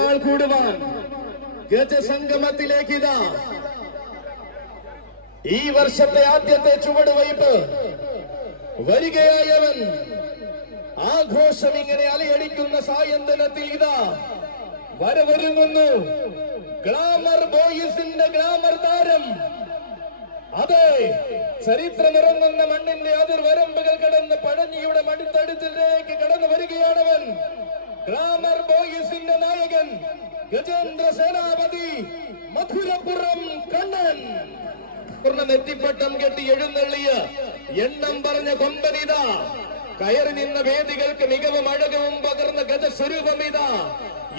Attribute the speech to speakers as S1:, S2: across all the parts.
S1: പെരുന്നാൾ കൂടുവാൻ. ഗജസംഗമത്തിലേക്ക് ഇതാ. ഈ വർഷത്തെ ആദ്യത്തെ ചുവടുവയ്പ് വരികയായവൻ ആഘോഷം ഇങ്ങനെ അലയടിക്കുന്ന സായന്തനത്തിൽ ഇതാ. വരവരുങ്ങുന്നു. ഗ്ലാമർ ബോയ്സിന്റെ ഗ്ലാമർ താരം. അതെ ചരിത്രമിറങ്ങുന്ന മണ്ണിന്റെ അതിർവരമ്പുകൾ കടന്ന് പഴഞ്ഞിയുടെ മടിത്തടുത്തിലേക്ക് കടന്നു വരികയാണവൻ ഗ്ലാമർ ബോയ്സിന്റെ നായകൻ ഗജേന്ദ്ര സേനാപതി മധുരപുറം കണ്ണൻ പൂർണ നെറ്റിപ്പട്ടം കെട്ടി എഴുന്നള്ളിയ എണ്ണം പറഞ്ഞ കൊമ്പനിത കയറി നിന്ന വേദികൾക്ക് മികവും അഴകവും പകർന്ന ഗജസ്വരൂപം ഇതാ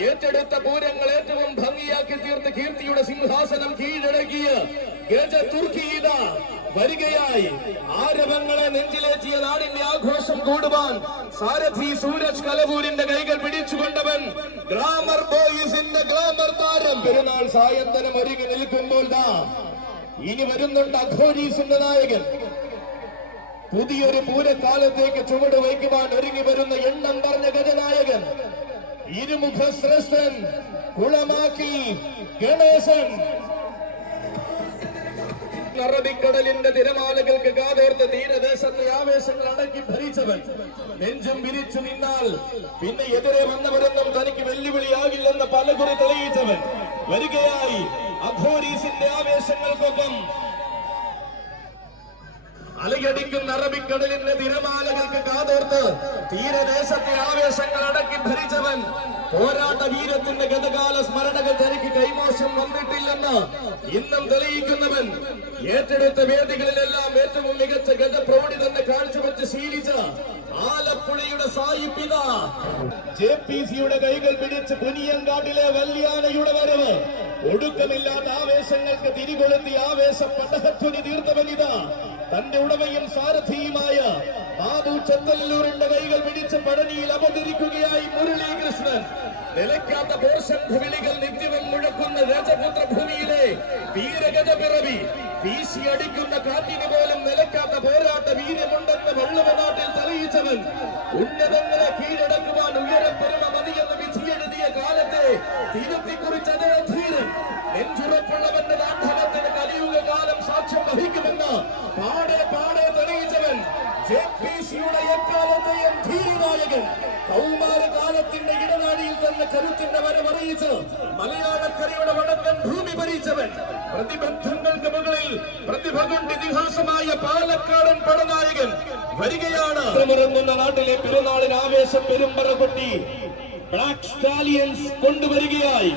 S1: ഏറ്റെടുത്ത പൂരങ്ങൾ ഏറ്റവും ഭംഗിയാക്കി തീർത്ത് കീർത്തിയുടെ സിംഹാസനം കീഴടക്കിയ ഗജ തുർക്കിയിത വരികയായി. ആരവങ്ങളെ നെഞ്ചിലേറ്റിയ നാടിന്റെ ആഘോഷം കൂടുവാൻ സാരഥി സൂരജ് കലപൂരിന്റെ കൈകൾ പിടിച്ചുകൊണ്ടവൻ ഗ്ലാമർ ബോയ്സിന്റെ ഗ്ലാമർ താരം. പെരുന്നാൾ സായന്തനം ഒരുങ്ങി നിൽക്കുമ്പോൾ ദാ ഇനി വരുന്നുണ്ട് അഘോരി നായകൻ പുതിയൊരു പൂരക്കാലത്തേക്ക് ചുവട് വയ്ക്കുവാൻ ഒരുങ്ങി വരുന്ന എണ്ണം പറഞ്ഞ ഗജനായകൻ. ഇരുമുഖ ശ്രേഷ്ഠൻ കുളമാക്കി ഗണേശൻ. അറബിക്കടലിന്റെ തിരമാലകൾക്ക് കാതോർത്ത് തീരദേശത്തെ ആവേശങ്ങൾ അടക്കി ഭരിച്ചവൻ. നെഞ്ചും വിരിച്ചു നിന്നാൽ പിന്നെ എതിരെ വന്നവരൊന്നും തനിക്ക് വെല്ലുവിളിയാകില്ലെന്ന് പലകുറി തെളിയിച്ചവൻ. വരികയായി അഘോരീസിന്റെ ആവേശങ്ങൾക്കൊപ്പം അലയടിക്കുന്ന അറബിക്കടലിന്റെ തിരമാലകൾക്ക് കാതോർത്ത് തീരദേശത്തെ ആവേശങ്ങൾ അടക്കി ഭരിച്ചവൻ പോരാട്ട വീരത്തിന്റെ ഗതകാല സ്മരണകൾ തനിക്ക് കൈമോശം വന്നിട്ടില്ലെന്ന് ഇന്നും തെളിയിക്കുന്നവൻ ഏറ്റെടുത്ത വേദികളിലെല്ലാം ഏറ്റവും മികച്ച ഗജപ്രൗഢി തന്നെ കാഴ്ചവെച്ച് ശീലിച്ച ആലപ്പുഴയുടെ സായിപ്പിത ജെ പി സിയുടെ കൈകൾ പിടിച്ച് കുനിയങ്കാട്ടിലെ വല്യാനയുടെ വരവ്. ഒടുക്കമില്ലാത്ത ആവേശങ്ങൾക്ക് തിരികൊളുത്തി ആവേശ പടഹധ്വനി തീർത്തവനിതാ തന്റെ ഉടമയും സാരഥിയുമായ ബാബു ചെന്തല്ലൂരിന്റെ കൈകൾ പിടിച്ച് പഴനിയിൽ അവതരിക്കുകയായി മുരളീകൃഷ്ണൻ. നിലയ്ക്കാത്ത പോർഷന്ധ വിളികൾ നിത്യവും മുഴക്കുന്ന രാജപുത്ര ഭൂമിയിലെ പിറവി വീശിയടിക്കുന്ന കാറ്റിന് പോലും നിലയ്ക്കാത്ത പോരാട്ട വീര്യമുണ്ടെന്ന് വള്ളുവനാട്ടിൽ തെളിയിച്ചവൻ. ഉന്നതങ്ങളെ കീഴടക്കുവാൻ ഉയരപ്പെരുമ മതിയെന്ന് വിധിയെഴുതിയ കാലത്തെ തിരുത്തി ധീരനായകൻ കൗമാരകാലത്തിന്റെ ഇടനാഴിയിൽ തന്നെ കരുത്തിന്റെ വരമറിയിച്ച് മലയാളക്കരയുടെ വടക്കൻ ഭൂമി ഭരിച്ചവൻ പ്രതിബന്ധങ്ങൾക്ക് മുകളിൽ പ്രതിഭ കൊണ്ട് ഇതിഹാസമായ പാലക്കാടൻ പടനായകൻ വരികയാണ്. ഇറങ്ങുന്ന നാട്ടിലെ പെരുന്നാളിന് ആവേശം പെരുമ്പറ കൊട്ടി ബ്ലാക്ക് സ്റ്റാലിയൻസ് കൊണ്ടുവരികയായി.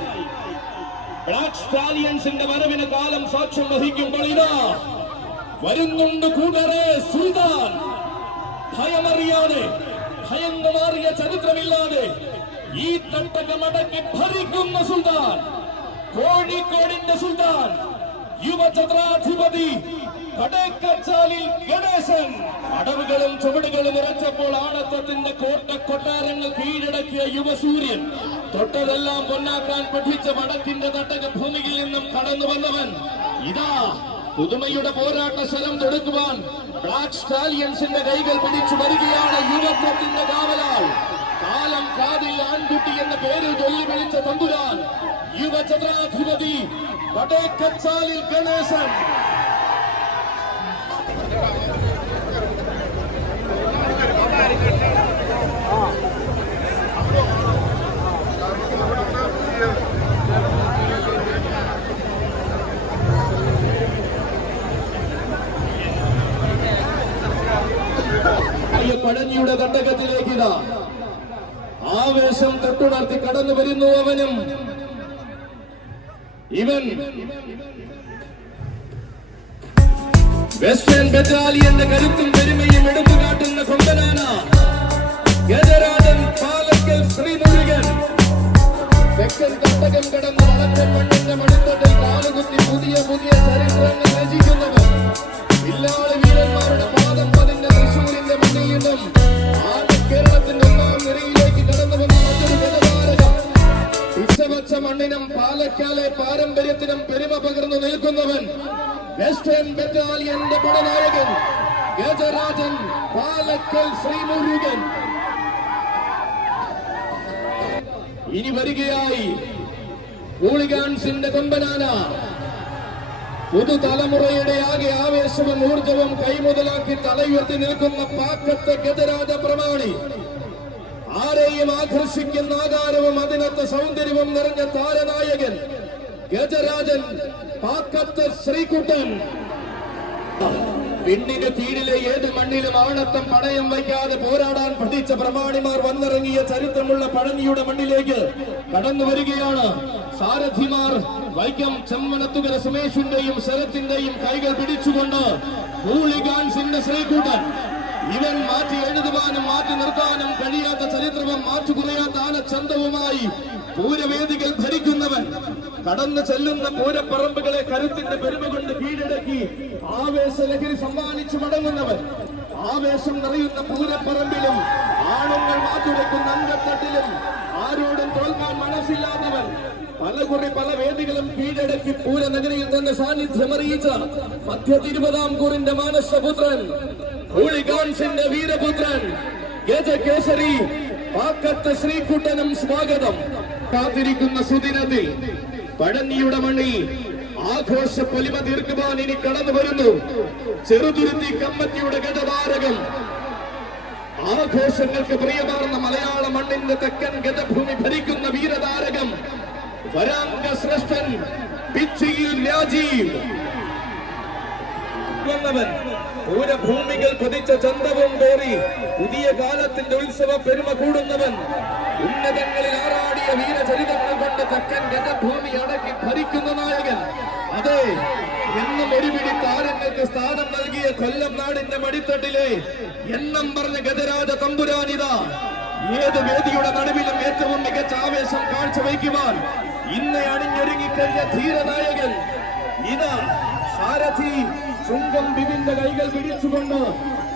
S1: ബ്ലാക്ക് സ്റ്റാലിയൻസിന്റെ വരവിന് കാലം സാക്ഷ്യം വഹിക്കുമ്പോൾ ഇതാ വരുന്നുണ്ട് കൂട്ടരെ സുൽത്താൻ. ഭയമറിയാതെ ഭയന്ന് മാറിയ ചരിത്രമില്ലാതെ ഈ തട്ടകമടക്കി ഭരിക്കുന്ന സുൽത്താൻ കോഴിക്കോടിന്റെ സുൽത്താൻ യുവചത്രാധിപതി കടേക്കച്ചാലിൽ ഗണേശൻ. അടവുകളും ചുവടുകളും ഉറച്ചപ്പോൾ ആണത്തത്തിന്റെ കോട്ട കൊട്ടാരങ്ങൾ കീഴടക്കിയ യുവസൂര്യൻ തൊട്ടതെല്ലാം പൊന്നാക്കാൻ പഠിച്ച വടക്കിന്റെ തട്ടക ഭൂമിയിൽ നിന്നും കടന്നു വന്നവൻ ഇതാ പുതുമയുടെ പോരാട്ട സ്ഥലം തുടക്കുവാൻ ബ്ലാക്ക് സ്റ്റാലിയൻസിന്റെ കൈകൾ പിടിച്ചു വരികയാണ് യുവത്വത്തിന്റെ കാവലാൾ. കാലം കാതിൽ ആൺകുട്ടി എന്ന പേരിൽ ചൊല്ലി വിളിച്ച തമ്പുരാൻ. യുവചന്ദ്രാധിപതി വടേക്കച്ചാലിൽ ഗണേശൻ. പഴഞ്ഞിയുടെ തട്ടകത്തിലേക്ക് ഇതാ ആവേശം തൊട്ടുണർത്തി കടന്നു വരുന്നു അവനും. ഇവൻ വെസ്റ്റേൺ ബറ്റാലിയന്റെ കരുത്തും പെരുമയും എടുത്തു കാട്ടുന്ന കൊമ്പനാന ഗജരാജൻ പാലക്കൽ ശ്രീമുരുകൻ. തെക്കൻ കട്ടകം കടന്ന് വടക്കൻ മണ്ണിന്റെ മണിത്തൊട്ടിൽ കാലുകുത്തി പുതിയ പുതിയ ചരിത്രങ്ങൾ രചിക്കുന്നവർ. ഇല്ലാതെ വീരന്മാരുടെ പാദം പതിന്റെ പിച്ചവച്ച മണ്ണിനും പാലക്കാലെ പാരമ്പര്യത്തിനും പെരുമ പകർന്നു നിൽക്കുന്നവൻ വെസ്റ്റേൺ ബറ്റാലിയന്റെ പടനായകൻ ഗജരാജൻ പാലക്കൽ ശ്രീമുരുകൻ. ഇനി വരികയായി ഹൂളിഗാൻസിന്റെ കൊമ്പനാന. പുതുതലമുറയുടെ ആകെ ആവേശവും ഊർജവും കൈമുതലാക്കി തലയുയർത്തി നിൽക്കുന്ന പാക്കത്തെ ഗജരാജ പ്രമാണി. ആരെയും ആകർഷിക്കുന്ന ആകാരവും അതിനകത്ത് സൗന്ദര്യവും നിറഞ്ഞ താരനായകൻ ഗജരാജൻ പാക്കത്ത് ശ്രീകുട്ടൻ. പിന്നിന്റെ കീഴിലെ ഏത് മണ്ണിലും ആണത്തം പണയം വയ്ക്കാതെ പോരാടാൻ പഠിച്ച പ്രമാണിമാർ വന്നിറങ്ങിയ ചരിത്രമുള്ള പഴനിയുടെ മണ്ണിലേക്ക് കടന്നു വരികയാണ്. സാരഥിമാർ വൈക്കം ചെമ്മനത്തുകര സുമേഷിന്റെയും ശരത്തിന്റെയും കൈകൾ പിടിച്ചുകൊണ്ട് ഹൂളിഗാൻസിന്റെ ശ്രീകൂട്ടൻ. ഇവൻ മാറ്റി എഴുതുവാനും മാറ്റി നിർത്താനും കഴിയാത്ത ചരിത്രവും മാറ്റു കുറയാത്ത ആനച്ചന്തവുമായി പൂരവേദികൾ ഭരിക്കുന്നവൻ കടന്നു ചെല്ലുന്ന പൂരപ്പറമ്പുകളെ കരുത്തിന്റെ പെരുമ കൊണ്ട് കീഴടക്കി ആവേശ ലഹരി സമ്മാനിച്ചു മടങ്ങുന്നവൻ. ആവേശം നിറയുന്ന പൂരപ്പറമ്പിലും ആണുങ്ങൾ മാറ്റുരയ്ക്കുന്ന അങ്കത്തട്ടിലും ആരോടും തോൽക്കാൻ മനസ്സില്ലാത്തവൻ. പലകുറി പല വേദികളും കീഴടക്കി പൂരനഗരിയിൽ തന്നെ സാന്നിധ്യം അറിയിച്ച മധ്യ തിരുവിതാംകൂറിന്റെ മാനസപുത്രൻ ഹൂളിഗാൻസിന്റെ വീരപുത്രൻ ഗജകേസരി പാക്കത്ത് ശ്രീകുട്ടനും സ്വാഗതം. കാത്തിരിക്കുന്ന സുദിനത്തിൽ പഴനിയുടെ മണി ആഘോഷ പൊലിമ തീർക്കുവാൻ ഇനി കടന്നു വരുന്നു. ചെറുതുരുത്തി കമ്മറ്റിയുടെ ഗജതാരകം ആഘോഷങ്ങൾക്ക് പ്രിയമാർന്ന മലയാള മണ്ണിന്റെ തെക്കൻ ഗജഭൂമി ഭരിക്കുന്ന വീരതാരകം. വരാംഗ ശ്രേഷ്ഠൻ പിച്ചിയിൽ രാജീവ്. വന്നവൻ. പൂരഭൂമികൾ പതിച്ച ചന്തവും കോറി പുതിയ കാലത്തിന്റെ ഉത്സവ പെരുമ കൂടുന്നവൻ. ഉന്നതങ്ങളിൽ ആറാടിയ വീരചരിതങ്ങൾ കൊണ്ട് തക്കൻ ഗജഭൂമി അടക്കി ഭരിക്കുന്ന നായകൻ. അതെ എന്നും ഒരുപിടി താരങ്ങൾക്ക് സ്ഥാനം നൽകിയ കൊല്ലം നാടിന്റെ മടിത്തട്ടിലെ എണ്ണം പറഞ്ഞ ഗജരാജ തമ്പുരാനിത ഏത് വേദിയുടെ നടുവിലും ഏറ്റവും മികച്ച ആവേശം കാഴ്ചവെക്കുവാൻ ഇന്ന് അണിഞ്ഞൊരുങ്ങിക്കഴിഞ്ഞ ധീരനായകൻ. ഇതാ സാരഥി. ചുങ്കം ബിബിന്റെ കൈകൾ പിടിച്ചുകൊണ്ട്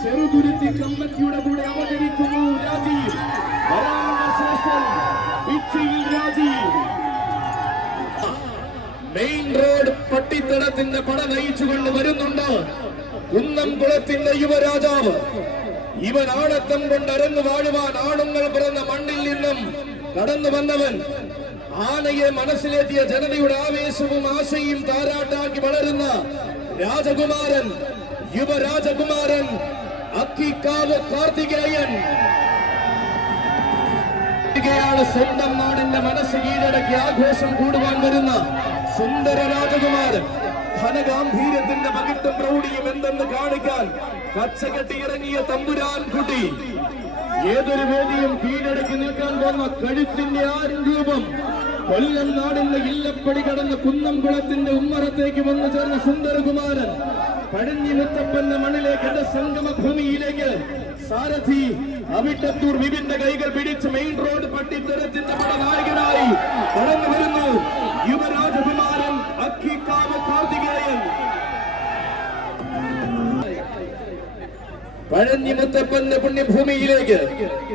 S1: ചെറുതുരുത്തി കമ്മറ്റിയുടെ കൂടെ അവതരിക്കുന്നു രാജി. ശ്രേഷ്ഠൻ പിച്ചിയിൽ രാജീവ് മെയിൻ റോഡ് പട്ടിത്തടത്തിന്റെ പട നയിച്ചുകൊണ്ട് വരുന്നുണ്ട്. കുന്നംകുളത്തിന്റെ യുവരാജാവ്. ഇവൻ ആണത്തം കൊണ്ട് അരങ്ങു വാഴുവാൻ ആണുങ്ങൾ പിറന്ന മണ്ണിൽ നിന്നും കടന്നു വന്നവൻ. ആനയെ മനസ്സിലെത്തിയ ജനതയുടെ ആവേശവും ആശയും താരാട്ടാക്കി വളരുന്ന രാജകുമാരൻ യുവരാജകുമാരൻ അക്കിക്കാവ് കാർത്തികേയൻ. ാണ് സ്വന്തം നാടിന്റെ മനസ്സ് കീഴടക്കി ആഘോഷം കൂടുവാൻ വരുന്ന സുന്ദര രാജകുമാരൻ. ധനഗാംഭീര്യത്തിന്റെ പകിട്ടും പ്രൗഢിയും എന്തെന്ന് കാണിക്കാൻ കച്ചകെട്ടി ഇറങ്ങിയ തമ്പുരാൻ കുട്ടി. ഏതൊരു വേദിയും കീഴടക്കി നിൽക്കാൻ പോകുന്ന കഴുത്തിന്റെ ആരും രൂപം കൊല്ലം നാടിന്റെ ഇല്ലപ്പടി കടന്ന് കുന്നംകുളത്തിന്റെ ഉമ്മറത്തേക്ക് വന്നു ചേർന്ന സുന്ദരകുമാരൻ പഴഞ്ഞി മുത്തപ്പന്റെ മണ്ണിലേക്ക് എന്റെ സംഗമ ഭൂമിയിലേക്ക് സാരഥി അവിട്ടത്തൂർ വിപിന്റെ കൈകൾ പിടിച്ച് മെയിൻ റോഡ് പട്ടിത്തരത്തിന്റെ പടനായകനായി കടന്നു വരുന്നു. യുവരാജകുമാരൻ അക്കിക്കാവ് കാർത്തികേയൻ. പഴഞ്ഞി മുത്തപ്പന്റെ പുണ്യഭൂമിയിലേക്ക്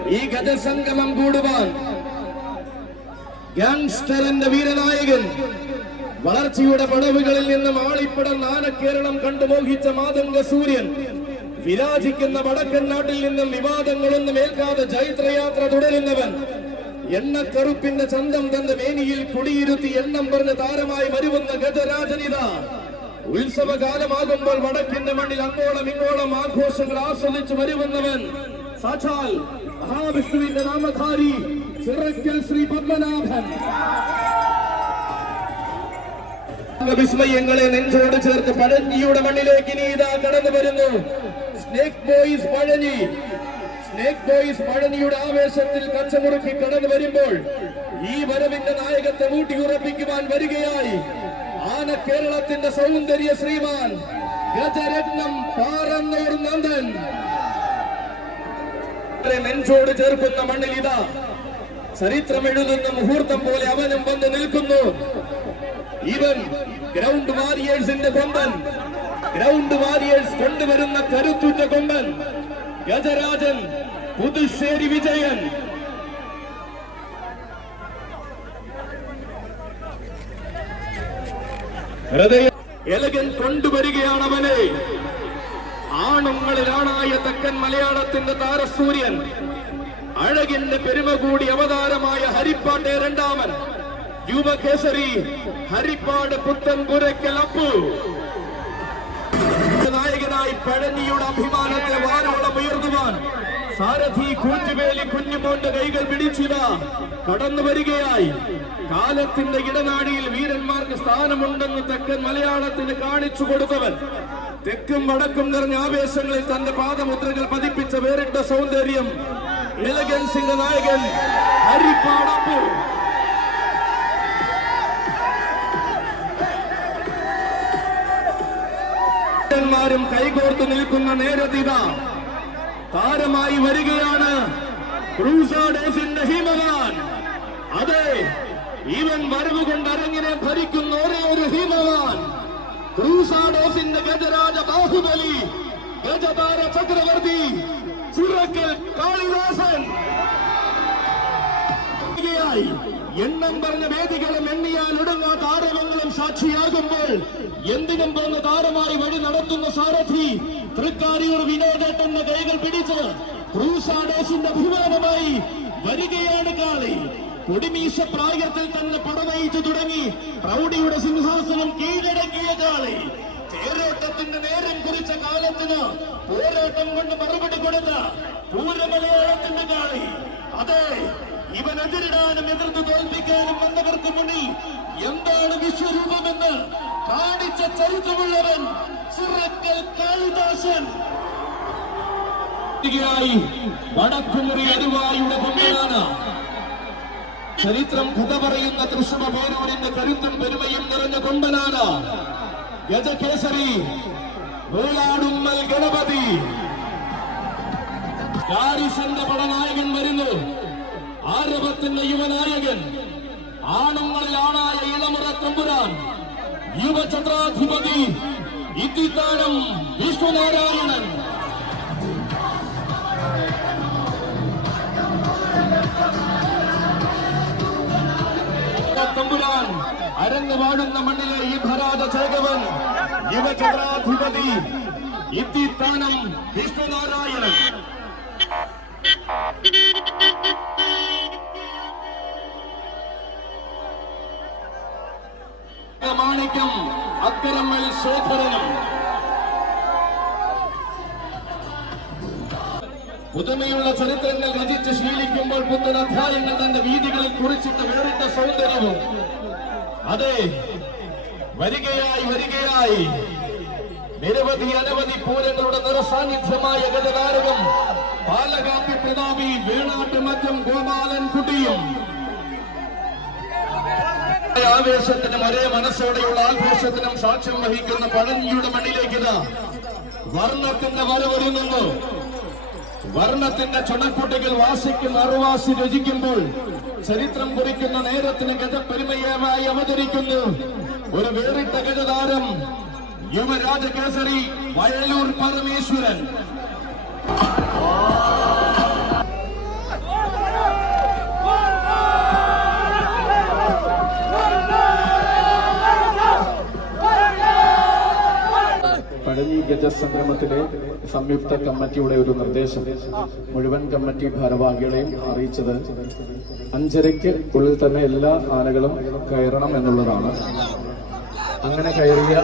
S1: ഈ ഗജസംഗമം കൂടുവാൻ ഗാങ്സ്റ്ററിന്റെ വീരനായകൻ. വളർച്ചയുടെ പടവുകളിൽ നിന്ന് മാളിപ്പടം നാനക്കേരളം കണ്ടു മോഹിച്ച മാതംഗ സൂര്യൻ. വിരാജിക്കുന്ന വടക്കൻ നാട്ടിൽ നിന്നും വിവാദങ്ങളൊന്നും ഏൽക്കാതെ ജൈത്രയാത്ര തുടരുന്നവൻ. എണ്ണക്കറുപ്പിന്റെ ചന്തം തന്ന മേനിയിൽ കുടിയിരുത്തി എണ്ണം പറഞ്ഞ താരമായി വരുവുന്ന ഗജരാജനിത. ഉത്സവകാലമാകുമ്പോൾ വടക്കിന്റെ മണ്ണിൽ അങ്ങോളം ഇങ്ങോളം ആഘോഷങ്ങൾ ആസ്വദിച്ചു വരുവുന്നവൻ സാക്ഷാൽ മഹാവിഷ്ണുവിന്റെ നാമധാരി. ചിറക്കൽ ശ്രീ പത്മനാഭൻ. വിസ്മയങ്ങളെ നെഞ്ചോട് ചേർത്ത് പഴഞ്ഞിയുടെ മണ്ണിലേക്ക് ഇനി ഇതാ കടന്നു വരുന്നു. Snake boys Pazhanji snake boys പഴനിയുടെ ആവേശത്തിൽ കച്ചമുറുക്കി കടന്നു വരുമ്പോൾ ഈ വരവിന്റെ നായകത്തെ ഊട്ടിയുറപ്പിക്കുവാൻ വരികയായി. ആന കേരളത്തിന്റെ സൗന്ദര്യ ശ്രീമാൻ. ഗജരത്നം പാറന്നൂർ നന്ദൻ. നെഞ്ചോട് ചേർക്കുന്ന മണ്ണിൽ ഇതാ ചരിത്രം എഴുതുന്ന മുഹൂർത്തം പോലെ അവനും വന്ന് നിൽക്കുന്നു. ഇവൻ ഗ്രൗണ്ട് വാരിയേഴ്സിന്റെ കൊമ്പൻ. ഗ്രൗണ്ട് വാരിയേഴ്സ് കൊണ്ടുവരുന്ന കരുത്തുറ്റ കൊമ്പൻ. ഗജരാജൻ പുതുശ്ശേരി വിജയൻ. ഹൃദയ എലകൻ കൊണ്ടുവരികയാണ് അവനെ. ആണുങ്ങളിലാണായ തെക്കൻ മലയാളത്തിന്റെ താരസൂര്യൻ. അഴകിന്റെ പെരുമ കൂടി അവതാരമായ ഹരിപ്പാട്ടെ രണ്ടാമൻ. യുവകേസരി ഹരിപ്പാട് പുത്തൻ പുരക്കൽ അപ്പു. നായകനായി പഴനിയുടെ അഭിമാനത്തെ വാരോളം ഉയർത്തുവാൻ സാരഥി കൂറ്റുവേലി കുഞ്ഞുമോന്റെ കൈകൾ പിടിച്ചിത. കടന്നു വരികയായി. കാലത്തിന്റെ ഇടനാടിയിൽ വീരന്മാർക്ക് സ്ഥാനമുണ്ടെന്ന് തെക്കൻ മലയാളത്തിന് കാണിച്ചു കൊടുത്തവൻ. തെക്കും വടക്കും നിറഞ്ഞ ആവേശങ്ങളിൽ തന്റെ പാദമുദ്രകൾ പതിപ്പിച്ച വേറിട്ട സൗന്ദര്യം എലഗൻസിന്റെ നായകൻ ഹരിപ്പാടപ്പു ും. കൈകോർത്ത് നിൽക്കുന്ന നേരതിത താരമായി വരികയാണ് ക്രൂസാഡേസിന്റെ ഹിമവാൻ. അതെ ഇവൻ വരവ് കൊണ്ട് അരങ്ങിനെ ഭരിക്കുന്ന ഒരേ ഒരു ഹിമവാൻ. ക്രൂസാഡോസിന്റെ ഗജരാജ ബാഹുബലി ഗജതാര ചക്രവർത്തി ചിറക്കൽ കാളിദാസൻ. എണ്ണം പറഞ്ഞ വേദികളും എണ്ണിയാൽ ഒടുങ്ങാത്ത ആരവങ്ങളും സാക്ഷിയാകുമ്പോൾ എന്തിനും പോന്ന താരമായി വഴി നടത്തുന്ന സാരഥി തൃക്കാരിയൂർ വിനോദേട്ടന്റെ കൈകൾ പിടിച്ച് ക്രൂസാഡേസിന്റെ അഭിമാനമായി വരികയാണ് കാളി. കൊടിമീശ പ്രായത്തിൽ തന്നെ പടവയിച്ചു തുടങ്ങി. പ്രൗഢിയുടെ സിംഹാസനം കീഴടക്കിയ കാളി തേരോട്ടത്തിന്റെ കുറിച്ച കാലത്തിന് പോരാട്ടം കൊണ്ട് മറുപടി കൊടുത്ത പൂരമലയാളത്തിന്റെ കാളി. അതെ ഇവനെതിരിടാനും എതിർത്ത് തോൽപ്പിക്കാനും വന്നവർക്ക് മുന്നിൽ എന്താണ് വിശ്വരൂപമെന്ന് കാണിച്ച ചരിത്രമുള്ളവൻ ചിറക്കൽ കാളിദാസൻ. വടക്കുമുറി അരുവായുടെ പൊമ്മയാണ് ചരിത്രം കഥ പറയുന്ന തൃശ്ശുമ പേരൂരിന്റെ കരുത്തും പെരുമയും നിറഞ്ഞ കൊമ്പനാണ് ഗജകേസരി. വേളാടുമ്മൽ ഗണപതി കാരിശന്റെ പടനായകൻ വരുന്നു. ആരവത്തിന്റെ യുവനായകൻ. ആണുങ്ങളിൽ ആണായ ഇളമുറ തമ്പുരാൻ. യുവചത്രാധിപതി ഇത്തിത്താനം വിഷ്ണുനാരായണൻ തമ്പുരാൻ അരങ്ങ് വാഴുന്ന മണ്ണിലെ ഈ ഭരാത ചേകവൻ യുവചന്ദ്രാധിപതി ഇത്തിത്താനം വിഷ്ണുനാരായണൻ. മാണിക്യം അക്കരമ്മൽ ശേഖരനും പുതുമയുള്ള ചരിത്രങ്ങൾ രചിച്ച് ശീലിക്കുമ്പോൾ പുത്തൻ അധ്യായങ്ങൾ തന്റെ വീതികളിൽ കുറിച്ചിട്ട് വേറിട്ട സൗന്ദര്യവും. അതെ വരികയായി വരികയായി. നിരവധി അനവധി പൂരങ്ങളുടെ നിറസാന്നിധ്യമായ ഗതകാരകം പാലകാപ്പി പ്രതാപി വേണാട്ട് മറ്റും ഗോപാലൻ കുട്ടിയും. ആവേശത്തിനും ഒരേ മനസ്സോടെയുള്ള ആഘോഷത്തിനും സാക്ഷ്യം വഹിക്കുന്ന പഴഞ്ഞിയുടെ മണ്ണിലേക്ക് ഇതാ. വർണത്തിന്റെ വരവൊരുങ്ങുന്നു. വർണത്തിന്റെ ചുണക്കുട്ടികൾ വാസിക്കുന്ന അറുവാസി രചിക്കുമ്പോൾ ചരിത്രം കുറിക്കുന്ന നേരത്തിന് ഗജപ്പെരുമയമായി അവതരിക്കുന്നു. ഒരു വേറിട്ട ഗജതാരം യുവരാജ കേസരി വയലൂർ പരമേശ്വരൻ.
S2: പഴനി ഗജസംഗമത്തിലെ സംയുക്ത കമ്മിറ്റിയുടെ ഒരു നിർദ്ദേശം. മുഴുവൻ കമ്മിറ്റി ഭാരവാഹികളെയും അറിയിച്ചത് അഞ്ചരയ്ക്ക് ഉള്ളിൽ തന്നെ എല്ലാ ആനകളും കയറണം എന്നുള്ളതാണ്. അങ്ങനെ കയറിയ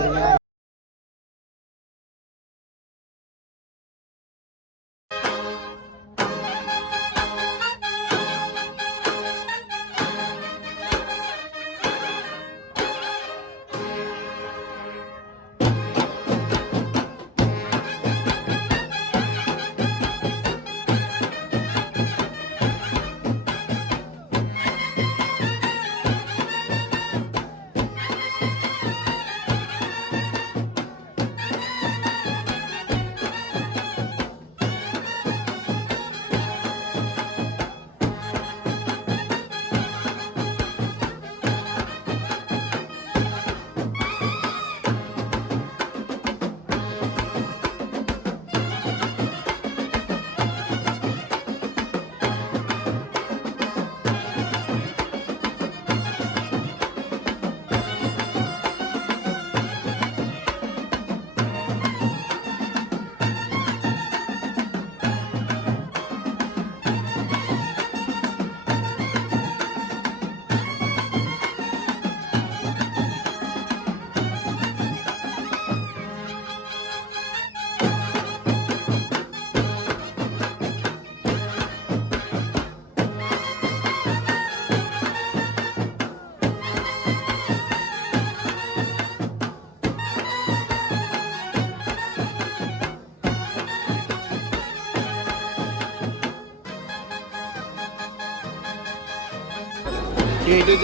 S2: ഗേറ്റ്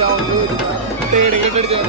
S2: ഗേറ്റ് അടിച്ചു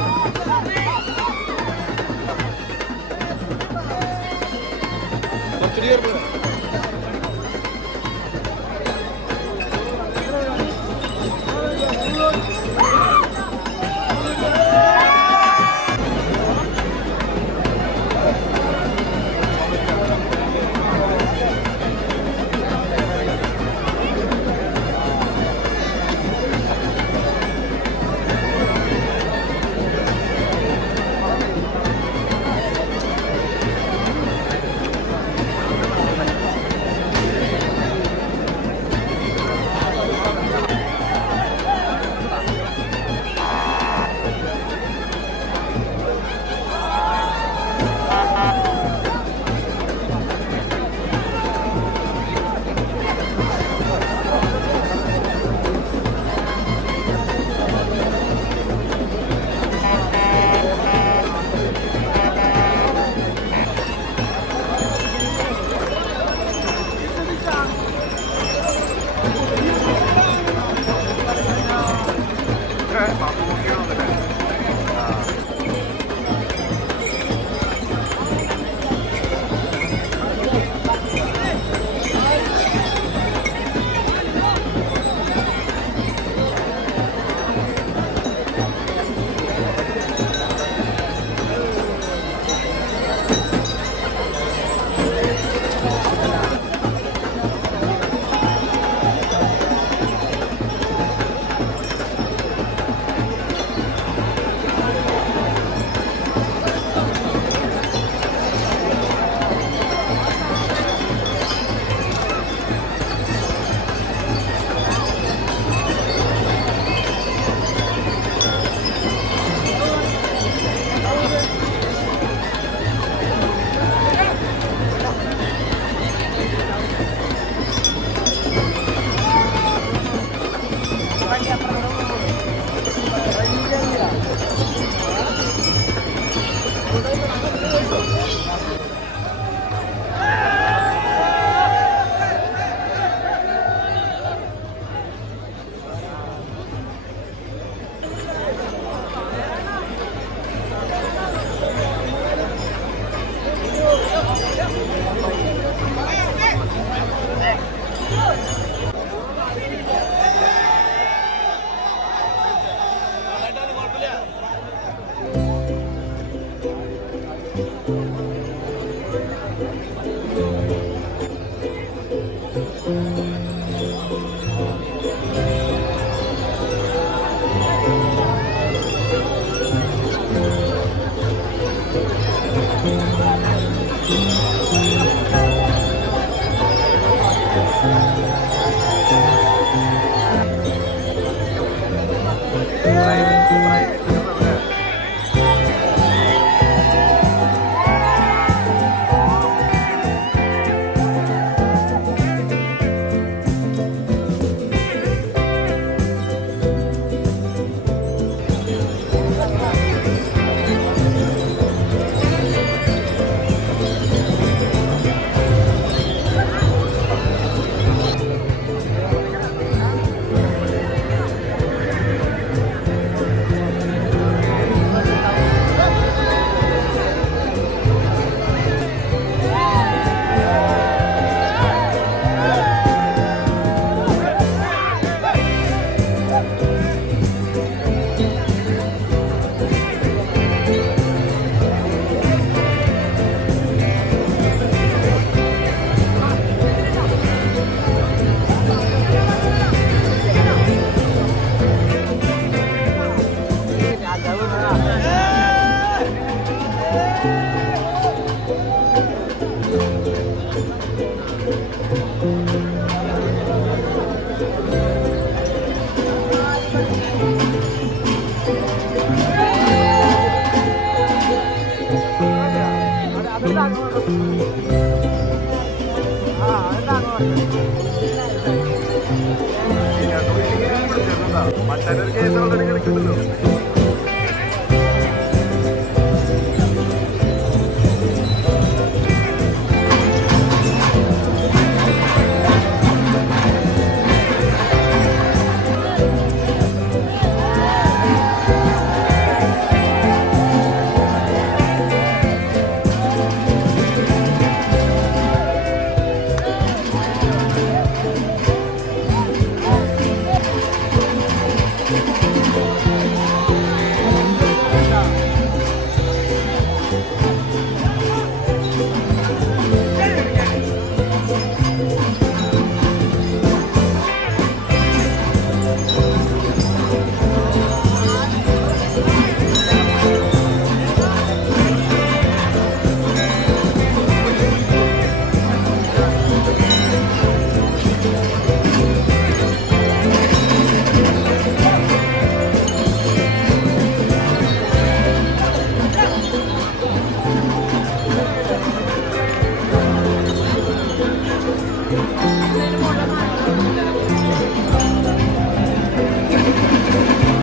S3: മറ്റൊരു കേസുകളുടെ കിട്ടുമല്ലോ